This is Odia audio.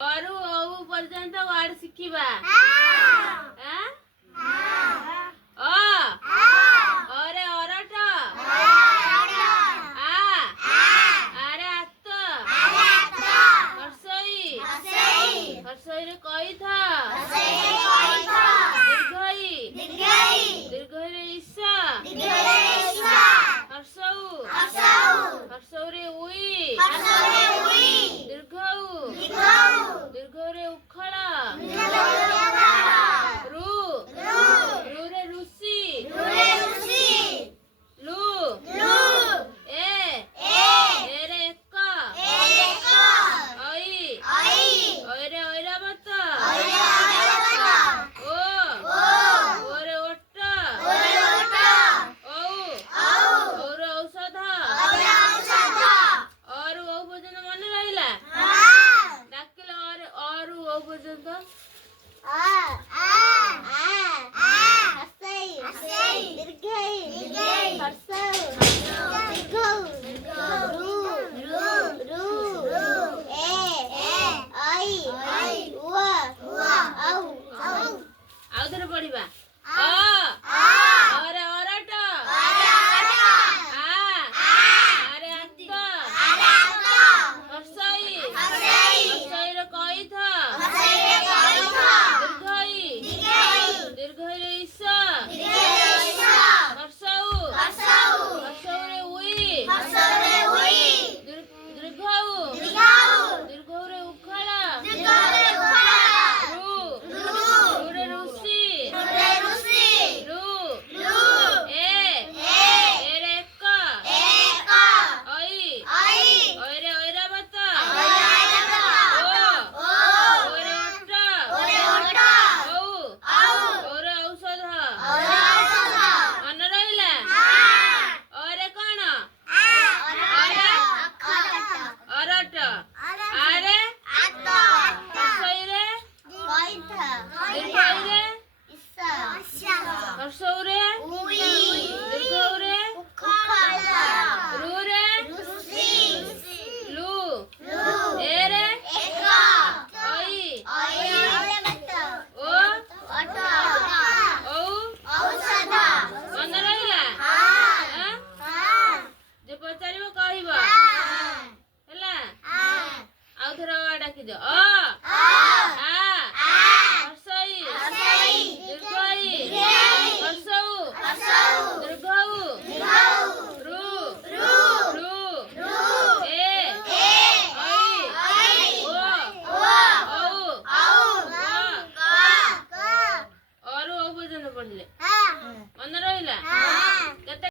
ଅରୁ ଅଉ ପର୍ଯ୍ୟନ୍ତ ୱାର୍ଡ ଶିଖିବା। ଅରେ ଅରଟ, ଆରେ ଆତ, ହର୍ଷଇ, ହର୍ଷଇରେ କଇଥ, ଦୀର୍ଘଇ, ଦୀର୍ଘଇରେ ଇସ, ହର୍ଷଉ, ହର୍ଷଉରେ ଉଇ, ଦୀର୍ଘଉ, ଦୀର୍ଘରେ ଉଖଳ, ରୁ, ରୁରେ ଋଷି, ଲୁ, ଏରେ ଏକ, ଐରେ ଐରାବତ, ଓରେ ଓଟ, ଔରେ ଔଷଧ। ଅରୁ ଔ ପର୍ଯ୍ୟନ୍ତ ମନେ ରହିଲା? ଡାକିଲ ଅରୁ ଔ ପର୍ଯ୍ୟନ୍ତ। ଆଉଥରେ ପଢିବା। ଅରେ ଅରଟ, ଆରେ ଆତ, ହର୍ଷଇ, ହର୍ଷଇରେ କଇଥ, ଦୀର୍ଘଇରେ ଇସ, ହର୍ଷଉ, ହର୍ଷଉରେ ଉଇ, ଦୀର୍ଘଉ, ଦୀର୍ଘଉରେ ଉଖଳ, ରୁରେ ଋଷି, ଏରେ ଏକ, ଐରେ ଐରାବତ, ଓରେ ଓଟ, ଔରେ ଔଷଧ। ମନେ ରହିଲା? ଅରେ କଣ? ଅରଟ, ଆରେ ହର୍ଷଇରେ, ଦୀର୍ଘଇରେ, ହର୍ଷଉରେ, ଦୀର୍ଘଉରେ, ରୁରେ, ଲୁ, ଏରେ, ମନେ ରହିଲା? ଯେ ପଚାରିବ କହିବ ହେଲା। ଆଉଥରେ ଡାକିଦିଅ। ହର୍ଷଇ, ଦୀର୍ଘଇ, ହର୍ଷଉ, ଦୀର୍ଘଉ, ରୁ, ଏ, ଅରୁ ଔ ପର୍ଯ୍ୟନ୍ତ ପଢିଲେ ମନେ ରହିଲା? କେତେ